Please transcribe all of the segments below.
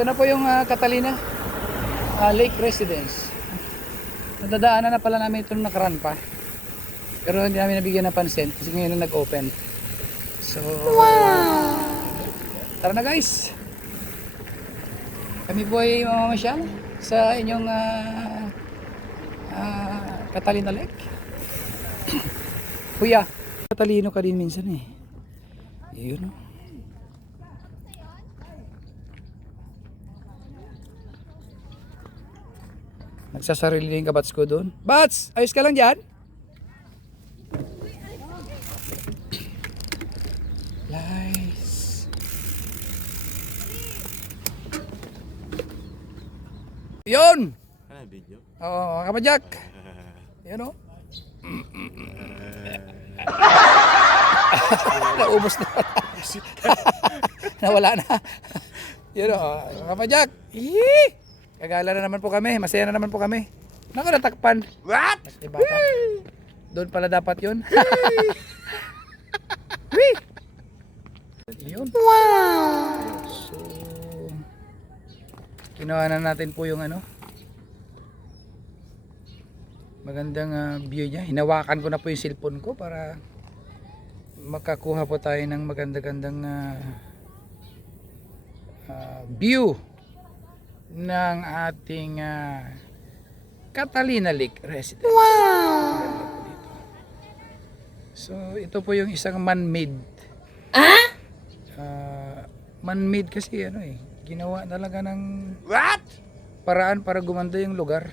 Ito na po yung Catalina Lake Residence. Nadadaanan na pala namin ito nung nakaraan pa. Pero hindi namin nabigyan ng pansin kasi ngayon lang nag-open. So, wow! Tara na guys! Kami po ay mamamasyal sa inyong Catalina Lake. Kuya, katalino ka din minsan eh. Yun o. Nagsasarili din ka bats ko doon. Bats! Ayos ka lang dyan? Nice. Yun! Ano video? Oo, mga kapadyak. Yun o. Naubos na. Nawala na. Yun o, mga kapadyak. Yee! Kagala na naman po kami, masaya na naman po kami. Naku, natakpan. What? Diba? Doon pala dapat yun. Wee! Yun. Wow! So, ginawa na natin po yung ano. Magandang view niya. Hinawakan ko na po yung cellphone ko para makakuha po tayo ng maganda-gandang view ng ating Catalina Lake Residence. Wow! So, ito po yung isang man-made. Man-made kasi ano eh. Ginawa talaga ng What? paraan para gumanda yung lugar.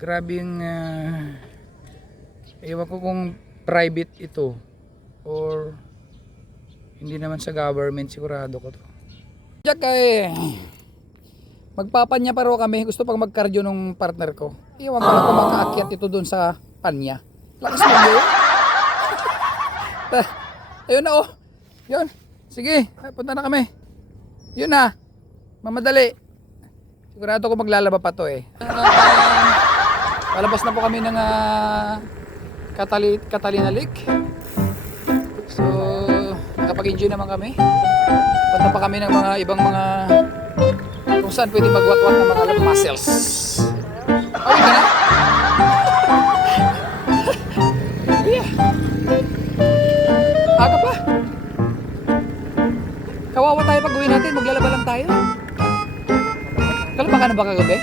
Grabe yung ewan ko kung private ito or hindi naman sa government, sigurado ko to. Diyak eh. Magpapanya pa rin kami. Gusto pang mag-cardio nung partner ko. Iwan ko lang kung makaakyat ito dun sa panya. Lakas mo yun. Ayun na oh. Yun. Sige. Punta na kami. Yun na. Mamadali. Sigurado ko maglalaba pa to eh. Palabas na po kami ng Catalina Lake. So, nakapag-enjoy naman kami. Punta pa kami ng mga ibang mga kung saan pwede magwatwat ng mga muscles. Awin ka na? Yeah. Aga pa. Kawawa tayo pag uwi natin. Maglalaba lang tayo. Kalaba ka na ba kagabi?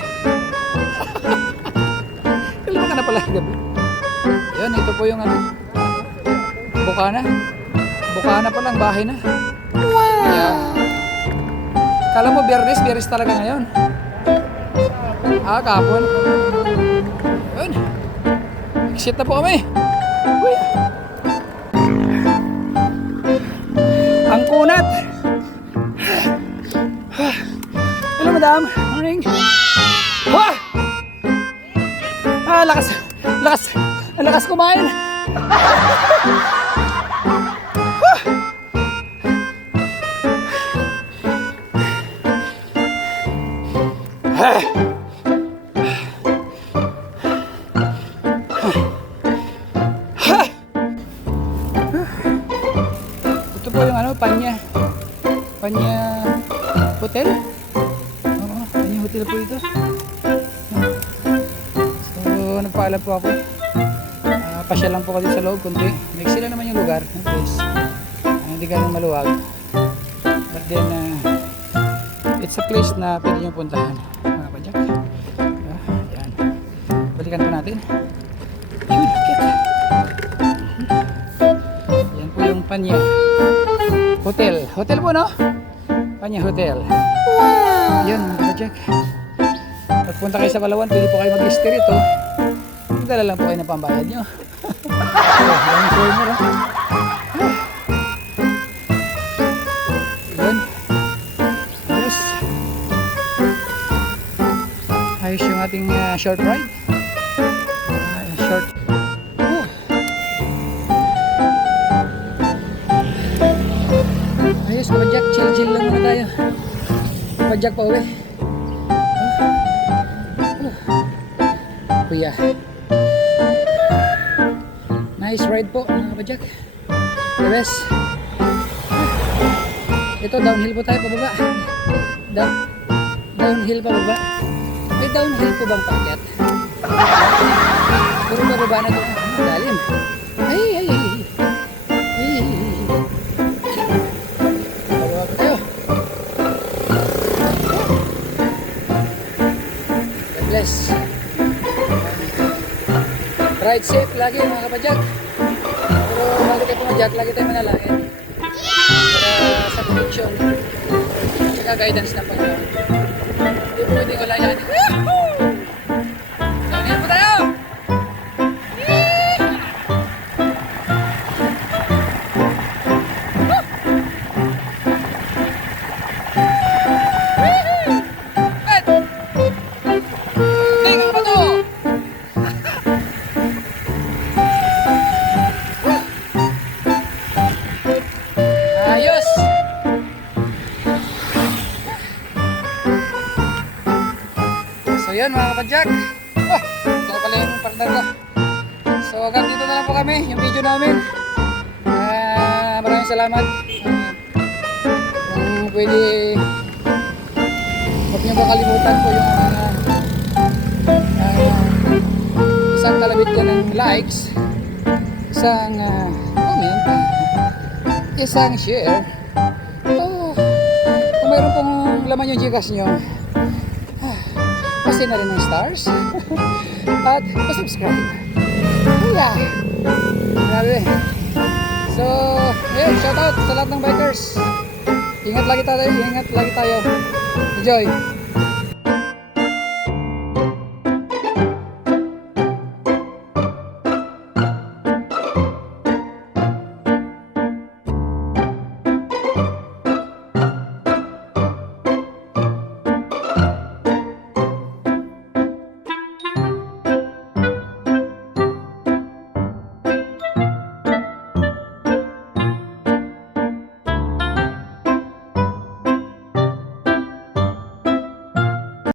Kalaba ka na pala kagabi. Yan, ito po yung ano. Bukana. Bukana pa lang, bahay na. Wow! Yeah. Kala mo biyernes talaga ngayon. Kahapon. Yun. Exit na po kami. Uy. Ang kunat. Hello madam. Morning. Lakas kumain. Ito po yung ano, Panya Hotel. Oo, Panya Hotel po ito. So, nagpaalam po ako. Pasyal lang po kasi sa loob kunti. Mixi lang naman yung lugar. Please. Hindi ganun maluwag. But then, it's a place na pwede nyo puntahan. Mga padyak. Yan. Balikan po natin. Yun, akit. Yan po yung Panya Hotel. Hotel po, no? Panya Hotel. Wow! Yan, mga padyak. Pagpunta kayo sa Palawan, pwede po kayo mag-stay rito. Magdala lang po kayo ng pambayad nyo. Yan po yun, yun. Yes. Ayos yung ating short ride. Short. Ayos, kapadyak. Chill lang muna tayo. Kapadyak pa uwi. Kuya. Nice ride po mga kapadyak. The best. Ito downhill po tayo pababa. Downhill pa ba? May downhill po bang paakyat? Puro bababa na ito. Lalim. Ay, ay, ay. Ay. Bababa pa tayo. God bless. Ride safe lagi mga kapadyak. Pero bago tayo pumadyak, lagi tayo manalangin. Para sa protection. Tsaka guidance ng Panginoon. Hindi po pwedeng wala yan. Woohoo! Sangin po tayo! Ayos! So yun mga kapadyak. Oh, ito pala yung partner ko. So hanggang dito na lang po kami, yung video namin. Maraming salamat. Kung pwede, huwag niyo ba kalimutan po yung isang kalabit ko ng likes, isang comment, isang share. Oh, kung mayroon pong laman yung Gcash nyo, pasti na rin ng stars. At pa-subscribe. Yeah. Grabe. So, yun, shoutout sa lahat ng bikers. Ingat lagi tayo. Enjoy.